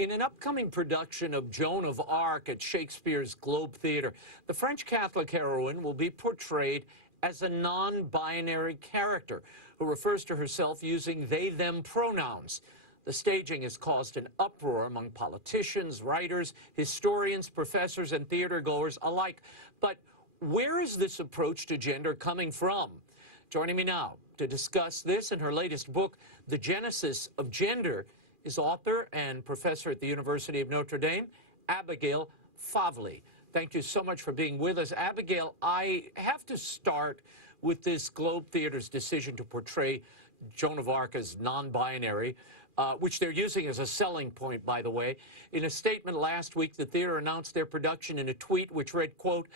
In an upcoming production of Joan of Arc at Shakespeare's Globe Theatre, the French Catholic heroine will be portrayed as a non-binary character who refers to herself using they-them pronouns. The staging has caused an uproar among politicians, writers, historians, professors, and theatergoers alike. But where is this approach to gender coming from? Joining me now to discuss this in her latest book, The Genesis of Gender, is author and professor at the University of Notre Dame, Abigail Favale. Thank you so much for being with us. Abigail, I have to start with this Globe Theater's decision to portray Joan of Arc as non-binary, which they're using as a selling point, by the way. In a statement last week, the theater announced their production in a tweet which read, quote,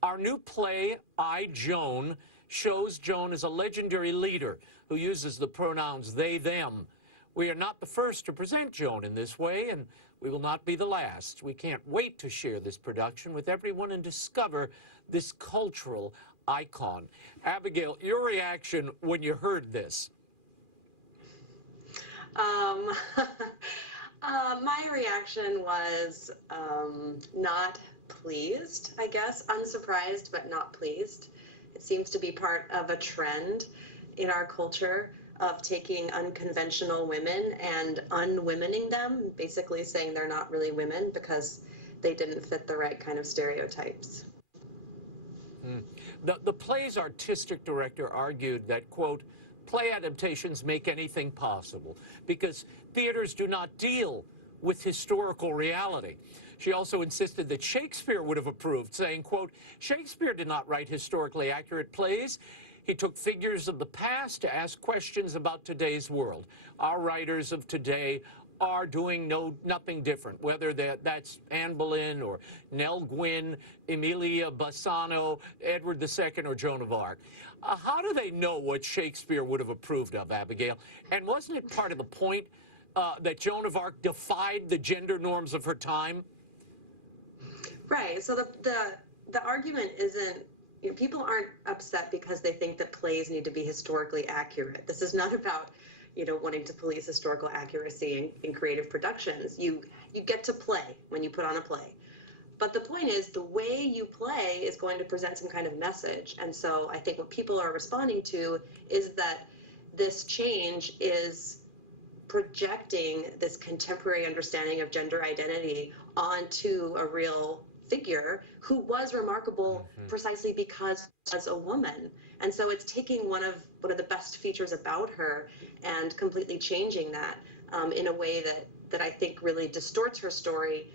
"Our new play, I, Joan, shows Joan as a legendary leader who uses the pronouns they, them. We are not the first to present Joan in this way, and we will not be the last. We can't wait to share this production with everyone and discover this cultural icon." Abigail, your reaction when you heard this? My reaction was not pleased, I guess. Unsurprised, but not pleased. It seems to be part of a trend in our culture of taking unconventional women and unwomening them, basically saying they're not really women because they didn't fit the right kind of stereotypes. The play's artistic director argued that, quote, "Play adaptations make anything possible because theaters do not deal with historical reality." She also insisted that Shakespeare would have approved, saying, quote, "Shakespeare did not write historically accurate plays. He took figures of the past to ask questions about today's world. Our writers of today are doing nothing different, whether that's Anne Boleyn or Nell Gwynn, Emilia Bassano, Edward II, or Joan of Arc." How do they know what Shakespeare would have approved of, Abigail? And wasn't it part of the point that Joan of Arc defied the gender norms of her time? Right. So the argument isn't, people aren't upset because they think that plays need to be historically accurate. This is not about, wanting to police historical accuracy in creative productions. You get to play when you put on a play. But the point is, the way you play is going to present some kind of message. And so I think what people are responding to is that this change is projecting this contemporary understanding of gender identity onto a real figure who was remarkable precisely because as a woman. And so it's taking one of the best features about her and completely changing that in a way that I think really distorts her story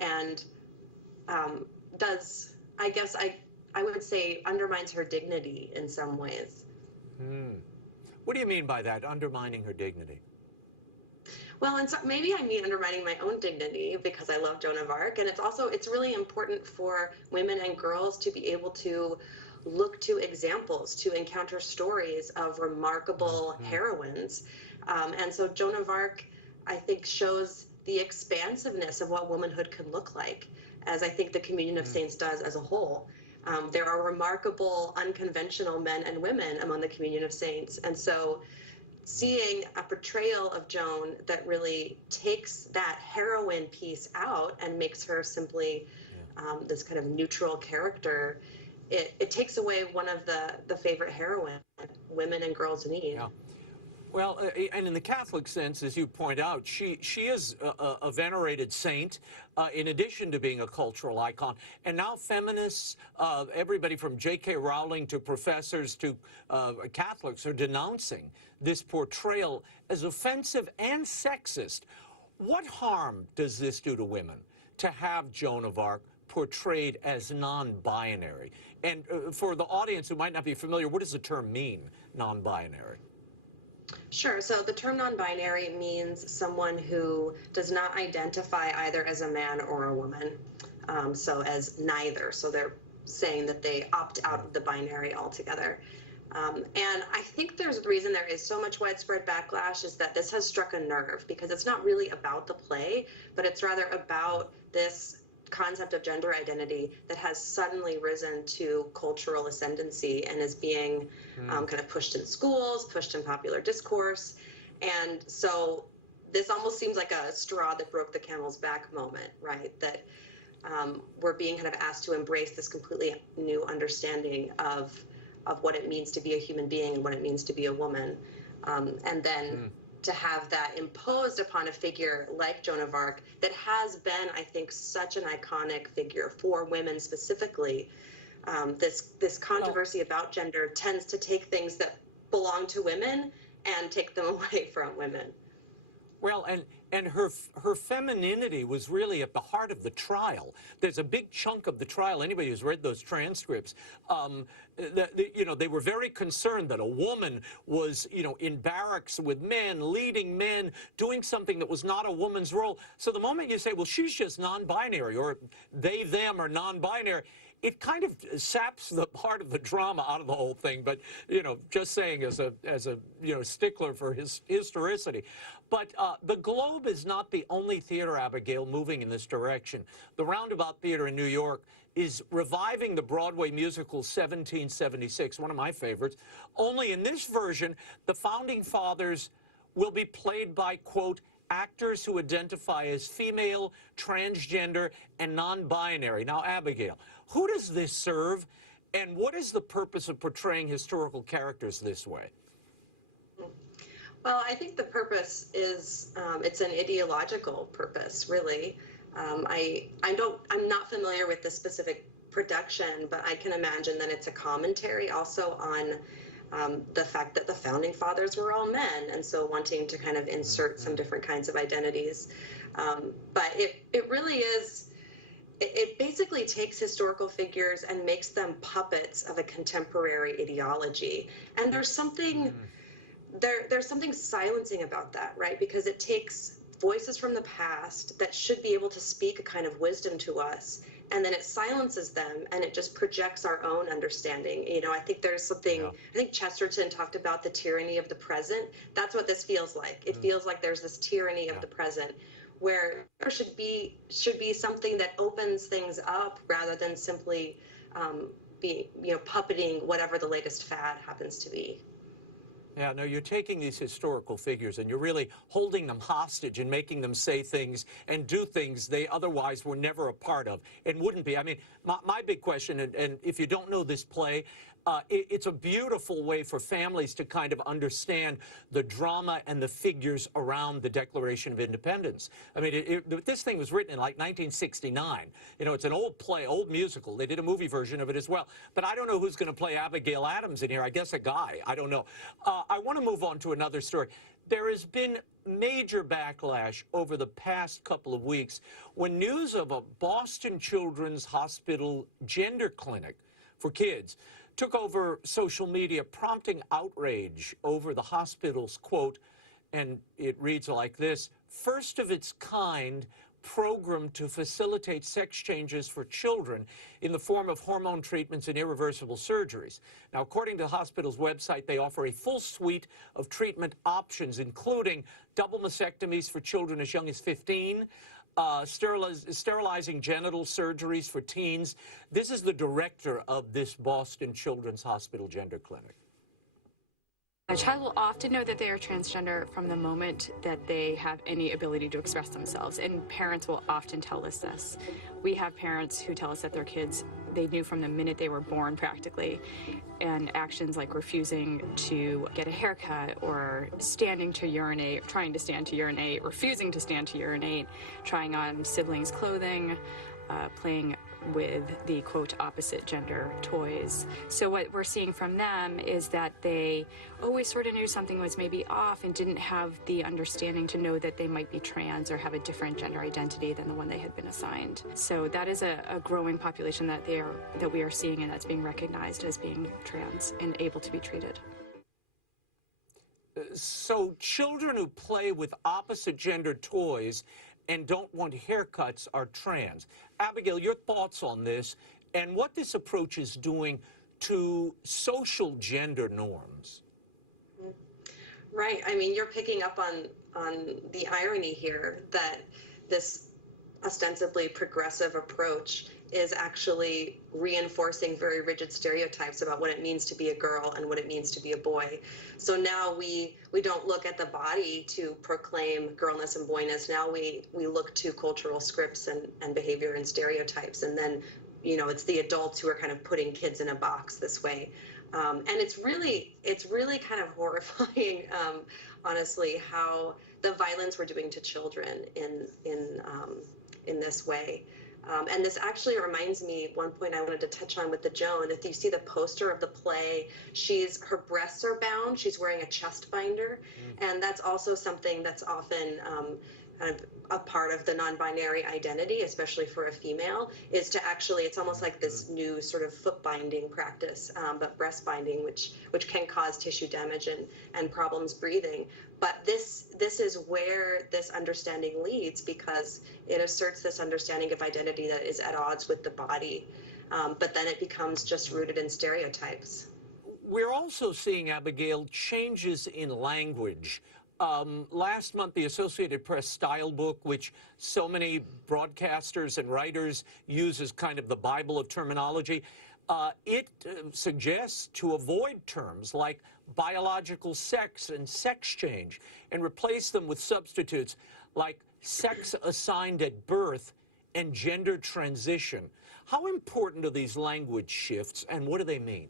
and does, I guess I would say, undermines her dignity in some ways. What do you mean by that, undermining her dignity? Well, and so maybe I mean undermining my own dignity because I love Joan of Arc, and it's really important for women and girls to be able to look to examples, to encounter stories of remarkable heroines. And so Joan of Arc, I think, shows the expansiveness of what womanhood can look like, as I think the Communion of Saints does as a whole. There are remarkable, unconventional men and women among the Communion of Saints. And so seeing a portrayal of Joan that really takes that heroine piece out and makes her simply this kind of neutral character, it takes away one of the favorite heroine women and girls need. Yeah. Well, and in the Catholic sense, as you point out, she is a venerated saint, in addition to being a cultural icon. And now feminists, everybody from J.K. Rowling to professors to Catholics, are denouncing this portrayal as offensive and sexist. What harm does this do to women, to have Joan of Arc portrayed as non-binary? And for the audience who might not be familiar, what does the term mean, non-binary? Sure. So the term non-binary means someone who does not identify either as a man or a woman, so as neither. So they're saying that they opt out of the binary altogether. And I think the reason there is so much widespread backlash is that this has struck a nerve, because it's not really about the play, but it's rather about this concept of gender identity that has suddenly risen to cultural ascendancy and is being kind of pushed in schools, pushed in popular discourse. And so this almost seems like a straw that broke the camel's back moment, right? That we're being kind of asked to embrace this completely new understanding of what it means to be a human being and what it means to be a woman. And then to have that imposed upon a figure like Joan of Arc that has been, I think, such an iconic figure for women specifically. This controversy about gender tends to take things that belong to women and take them away from women. Well, and her femininity was really at the heart of the trial. There's a big chunk of the trial. Anybody who's read those transcripts, they were very concerned that a woman was, in barracks with men, leading men, doing something that was not a woman's role. So the moment you say, well, she's just non-binary, or they, them are non-binary, it kind of saps the part of the drama out of the whole thing. But, just saying as a stickler for his historicity. But the Globe is not the only theater, Abigail, moving in this direction. The Roundabout Theater in New York is reviving the Broadway musical 1776, one of my favorites. Only in this version, the Founding Fathers will be played by, quote, actors who identify as female, transgender, and non-binary. Now, Abigail, who does this serve, and what is the purpose of portraying historical characters this way? Well, I think the purpose is, it's an ideological purpose, really. I'm not familiar with the specific production, but I can imagine that it's a commentary also on the fact that the Founding Fathers were all men, and so wanting to kind of insert some different kinds of identities. But it really is, it basically takes historical figures and makes them puppets of a contemporary ideology. And there's something there's something silencing about that, right? Because it takes voices from the past that should be able to speak a kind of wisdom to us, and then it silences them and it just projects our own understanding. I think there's something, I think Chesterton talked about the tyranny of the present. That's what this feels like. It feels like there's this tyranny of the present, where there should be something that opens things up rather than simply puppeting whatever the latest fad happens to be. Yeah, no, you're taking these historical figures and you're really holding them hostage and making them say things and do things they otherwise were never a part of and wouldn't be. I mean, my big question, and if you don't know this play, it's a beautiful way for families to kind of understand the drama and the figures around the Declaration of Independence. I mean, this thing was written in like 1969. It's an old play, old musical. They did a movie version of it as well. But I don't know who's going to play Abigail Adams in here. I guess a guy. I don't know. I want to move on to another story. There has been major backlash over the past couple of weeks when news of a Boston Children's Hospital gender clinic for kids took over social media, prompting outrage over the hospital's, quote, and it reads like this, first of its kind program to facilitate sex changes for children in the form of hormone treatments and irreversible surgeries. Now, according to the hospital's website, they offer a full suite of treatment options, including double mastectomies for children as young as 15, sterilizing genital surgeries for teens. This is the director of this Boston Children's Hospital gender clinic. A child will often know that they are transgender from the moment that they have any ability to express themselves, and parents will often tell us this. We have parents who tell us that their kids, they knew from the minute they were born practically, and actions like refusing to get a haircut or standing to urinate, trying to stand to urinate, refusing to stand to urinate, trying on siblings' clothing, playing with the, quote, opposite gender toys. So what we're seeing from them is that they always sort of knew something was maybe off and didn't have the understanding to know that they might be trans or have a different gender identity than the one they had been assigned. So that is a growing population that we are seeing, and that's being recognized as being trans and able to be treated. So children who play with opposite gender toys and don't want haircuts are trans. Abigail, your thoughts on this and what this approach is doing to social gender norms? Right. I mean, you're picking up on the irony here that this ostensibly progressive approach is actually reinforcing very rigid stereotypes about what it means to be a girl and what it means to be a boy. So now we don't look at the body to proclaim girlness and boyness. Now we look to cultural scripts and behavior and stereotypes, and then it's the adults who are kind of putting kids in a box this way. And it's really kind of horrifying, honestly, how the violence we're doing to children in this way. And this actually reminds me, one point I wanted to touch on with the Joan. If you see the poster of the play, her breasts are bound. She's wearing a chest binder, and that's also something that's often kind of a part of the non-binary identity, especially for a female, is to actually, it's almost like this new sort of foot binding practice, but breast binding, which can cause tissue damage and problems breathing. But this is where this understanding leads, because it asserts this understanding of identity that is at odds with the body, but then it becomes just rooted in stereotypes. We're also seeing, Abigail, changes in language. Last month, the Associated Press style book, which so many broadcasters and writers use as kind of the Bible of terminology, it suggests to avoid terms like biological sex and sex change and replace them with substitutes like sex assigned at birth and gender transition. How important are these language shifts, and what do they mean?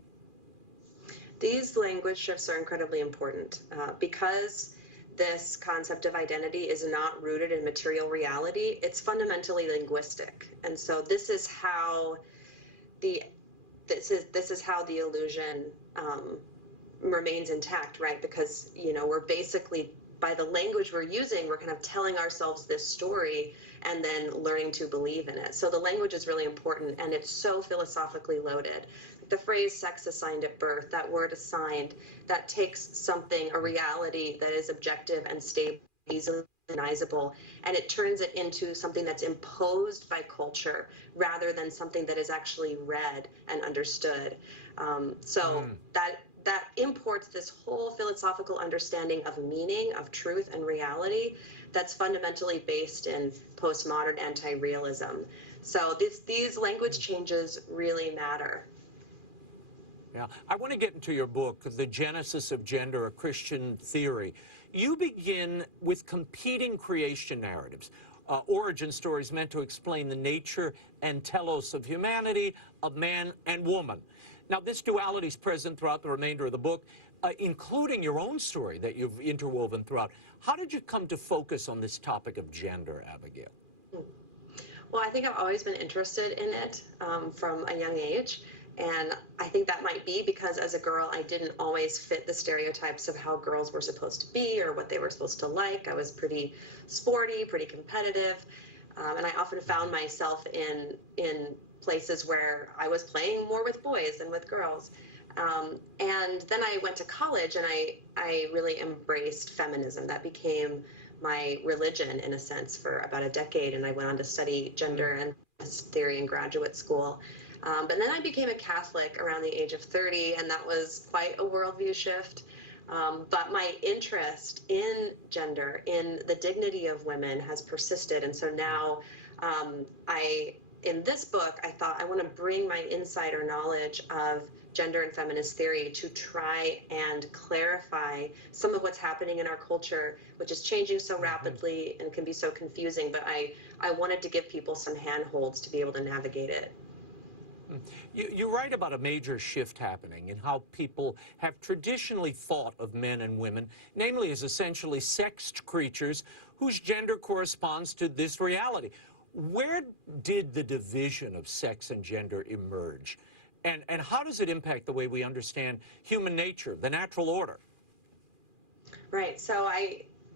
These language shifts are incredibly important because this concept of identity is not rooted in material reality. It's fundamentally linguistic, and so this is how the illusion remains intact, right? Because we're basically, by the language we're using, we're kind of telling ourselves this story and then learning to believe in it. So the language is really important, and it's so philosophically loaded. The phrase sex assigned at birth, that word assigned, that takes something, a reality that is objective and stable, easily recognizable, and it turns it into something that's imposed by culture rather than something that is actually read and understood. That imports this whole philosophical understanding of meaning, of truth and reality that's fundamentally based in postmodern anti-realism. So these language changes really matter. Yeah, I want to get into your book, The Genesis of Gender, a Christian Theory. You begin with competing creation narratives, origin stories meant to explain the nature and telos of humanity, of man and woman. Now, this duality is present throughout the remainder of the book, including your own story that you've interwoven throughout. How did you come to focus on this topic of gender, Abigail? Well, I think I've always been interested in it from a young age. And I think that might be because as a girl, I didn't always fit the stereotypes of how girls were supposed to be or what they were supposed to like. I was pretty sporty, pretty competitive. And I often found myself in places where I was playing more with boys than with girls. And then I went to college, and I really embraced feminism. That became my religion, in a sense, for about a decade. And I went on to study gender and theory in graduate school. But then I became a Catholic around the age of 30, and that was quite a worldview shift. But my interest in gender, in the dignity of women, has persisted. And so now in this book, I thought I want to bring my insider knowledge of gender and feminist theory to try and clarify some of what's happening in our culture, which is changing so rapidly and can be so confusing. But I wanted to give people some handholds to be able to navigate it. You write about a major shift happening in how people have traditionally thought of men and women, namely as essentially sexed creatures whose gender corresponds to this reality. Where did the division of sex and gender emerge? And how does it impact the way we understand human nature, the natural order? Right. So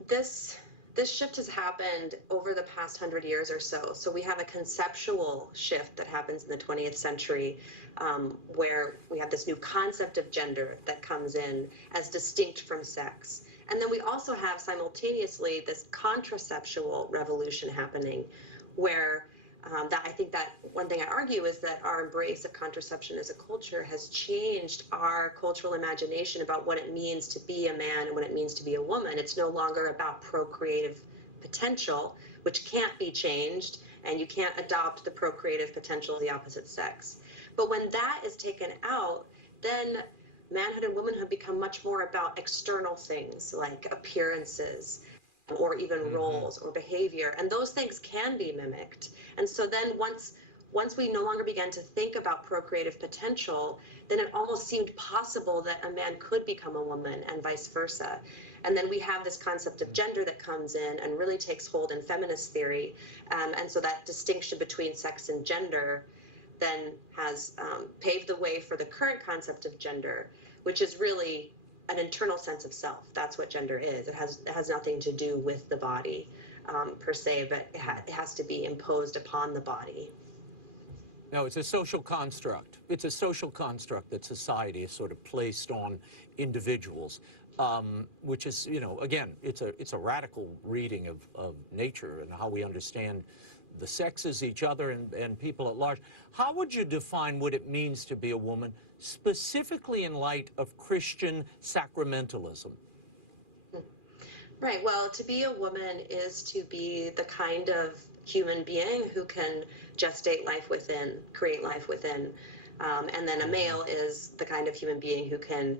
this shift has happened over the past 100 years or so. So we have a conceptual shift that happens in the 20th century where we have this new concept of gender that comes in as distinct from sex. And then we also have simultaneously this contraceptual revolution happening where that I think that one thing I argue is that our embrace of contraception as a culture has changed our cultural imagination about what it means to be a man and what it means to be a woman. It's no longer about procreative potential, which can't be changed and you can't adopt the procreative potential of the opposite sex. But when that is taken out, then manhood and womanhood become much more about external things like appearances or even roles or behavior, and those things can be mimicked. And so then once we no longer began to think about procreative potential, then it almost seemed possible that a man could become a woman and vice versa. And then we have this concept of gender that comes in and really takes hold in feminist theory. And so that distinction between sex and gender then has paved the way for the current concept of gender, which is really an internal sense of self. That's what gender is. It has nothing to do with the body per se, but it has to be imposed upon the body. No, it's a social construct. It's a social construct that society has sort of placed on individuals, which is, you know, again, it's a radical reading of nature and how we understand the sexes, each other, and people at large. How would you define what it means to be a woman, specifically in light of Christian sacramentalism? Right. Well, to be a woman is to be the kind of human being who can gestate life within, create life within. And then a male is the kind of human being who can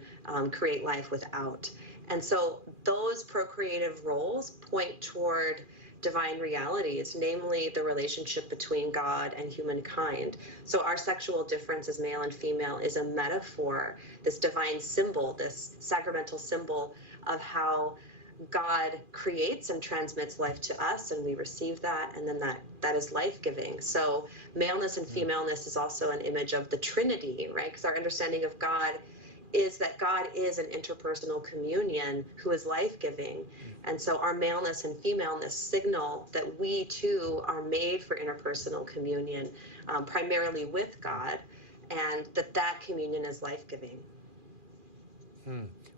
create life without. And so those procreative roles point toward divine realities, namely the relationship between God and humankind. So our sexual difference as male and female is a metaphor, this divine symbol, this sacramental symbol of how God creates and transmits life to us, and we receive that, and then that is life-giving. So maleness and femaleness is also an image of the Trinity, right? Because our understanding of God is that God is an interpersonal communion who is life-giving. And so our maleness and femaleness signal that we too are made for interpersonal communion, primarily with God, and that communion is life-giving.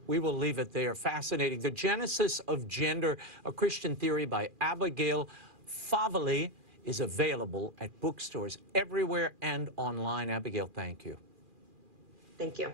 We will leave it there. Fascinating. The Genesis of Gender, a Christian Theory by Abigail Favale is available at bookstores everywhere and online. Abigail, thank you. Thank you.